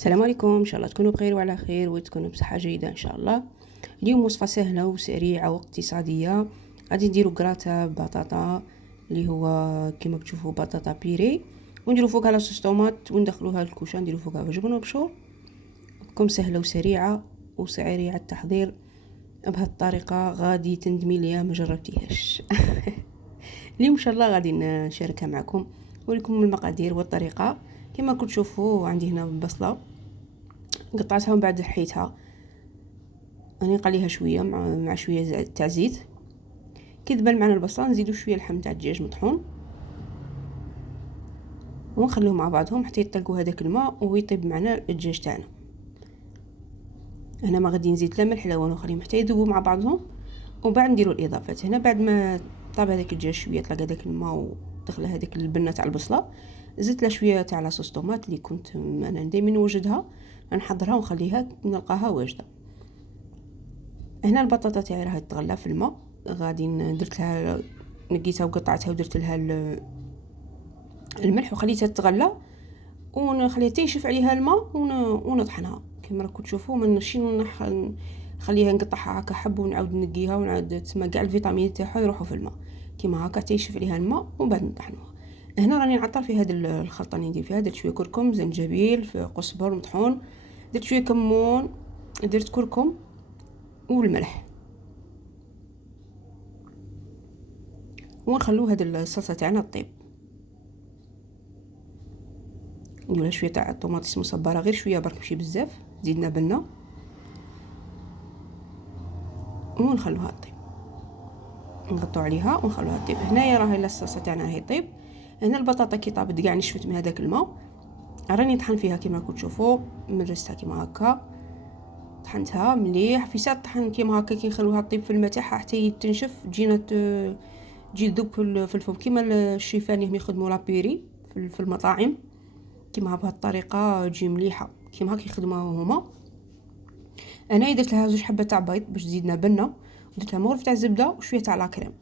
السلام عليكم، ان شاء الله تكونوا بخير وعلى خير وتكونوا بصحه جيده ان شاء الله. اليوم وصفه سهله وسريعه واقتصاديه. غادي نديروا كراتا بطاطا اللي هو كما تشوفوا بطاطا بيري، ونديروا فوقها لاصوص طوماط وندخلوها للكوشه، نديروا فوقها جبن وبشور. تكون سهله وسريعه وسريعه التحضير. بهذه الطريقه غادي تندمي ليا ما جربتيهاش. اليوم ان شاء الله غادي نشاركها معكم، ولكم المقادير والطريقه. كما كنتوا تشوفوا عندي هنا البصله قطعتها ومن بعد حيتها، راني نقليها شويه مع شويه تاع زيت. كي تبان معنا البصله نزيدو شويه لحم تاع الدجاج مطحون ونخليهم مع بعضهم حتى يطلقوا هذاك الماء ويطيب معنا الدجاج تاعنا. هنا ما غادي نزيد لا ملح لا والو، نخليهم حتى يذوبوا مع بعضهم ومن بعد نديروا الاضافات. هنا بعد ما طاب هذاك الدجاج شويه، طلق هذاك الماء ودخل هذيك البنه تاع البصله، زدت لها شويه تاع لاصوص طوماط اللي كنت انا دائما نوجدها، نحضرها ونخليها نلقاها واجده. هنا البطاطا تاعي راهي تغلى في الماء، غادي درت لها نقيتها وقطعتها ودرت لها الملح وخليتها تغلى ونخليها تنشف عليها الماء ونطحنها. كما راكم تشوفوا ما نمشي نخليها نقطعها هكا حب ونعاود نقيها ونعاود تسمى كاع الفيتامين تاعها يروحوا في الماء. كما هكا تنشف عليها الماء ومن بعد نطحنوها. هنا راني نعطر في هذه الخلطه اللي ندير فيها، درت شويه كركم، زنجبيل، قزبر مطحون، درت شويه كمون، درت كركم والملح، ونخلو هاد الصلصه تاعنا طيب. نديروا شويه تاع الطوماطيس مصبره، غير شويه برك ماشي بزاف، زيدنا بنه ونخلوها طيب، نغطوا عليها ونخلوها طيب. هنايا راهي الصلصه تاعنا راهي طيب. هنا البطاطا كي طابت كاع نشفت من هذاك الماء، راني نطحن فيها كما راكم تشوفوا، مجستها كما هكا، طحنتها مليح في ساعه طحن كيما هكا. كي نخلوها طيب في الماء تاعها حتى تنشف، تجي تذوب في الفم كيما الشيفان اللي يخدموا لابيري في المطاعم. كيما بهذه الطريقه تجي مليحه كيما هكا يخدموها هما. انا درت لها 2 حبات تاع بيض باش تزيدنا بنه، ودرت لها مغرف تاع الزبده وشويه تاع لاكريم.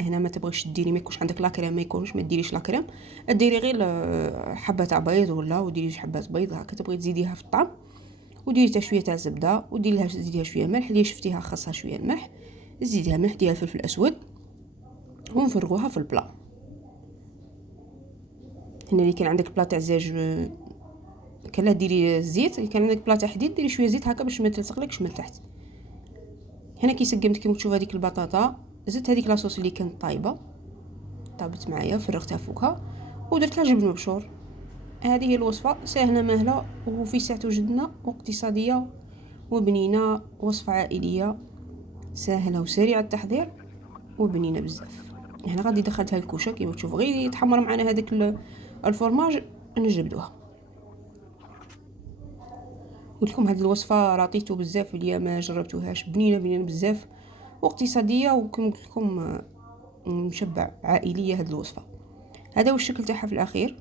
هنا ما تبغيش ديري، ما يكونش عندك لاكريم ما يكونش، ما ديريش لاكريم، ديري غير حبه تاع بيض ولا وديري 2 حبات بيض هكا تبغي تزيديها في الطعم. وديري تاع شويه تاع الزبده وديري لها زيديها شويه ملح، اللي شفتيها خاصها شويه الملح، زيديها ملح، ديري الفلفل الاسود ونفرغوها في البلا. هنا اللي كان عندك بلا تاع الزاج كلا ديري الزيت، كان عندك بلا تاع حديد ديري شويه زيت هكا باش ما تلصقلكش من تحت. هنا كي سقمت كيما تشوف هذيك البطاطا، زدت هذيك لاصوص اللي كانت طابت معايا، فرغتها فوقها ودرت لها جبن مبشور. هذه هي الوصفه سهله ماهله وفي ساعه وجدنا، واقتصاديه وبنينه، وصفه عائليه سهله وسريعه التحضير وبنينه بزاف. هنا غادي دخلتها الكوشه كيما تشوف، غير يتحمر معنا هذاك الفرماج نجبدوها. قلت لكم هذه الوصفه راطيتو بزاف اللي ما جربتوهاش، بنينه بزاف واقتصاديه، وكما قلت لكم مشبع عائليه هذه الوصفه. هذا هو الشكل تاعها في الاخير،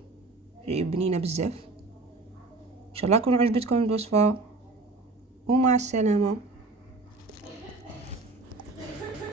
بنينه بزاف. ان شاء الله تكون عجبتكم الوصفه، ومع السلامه.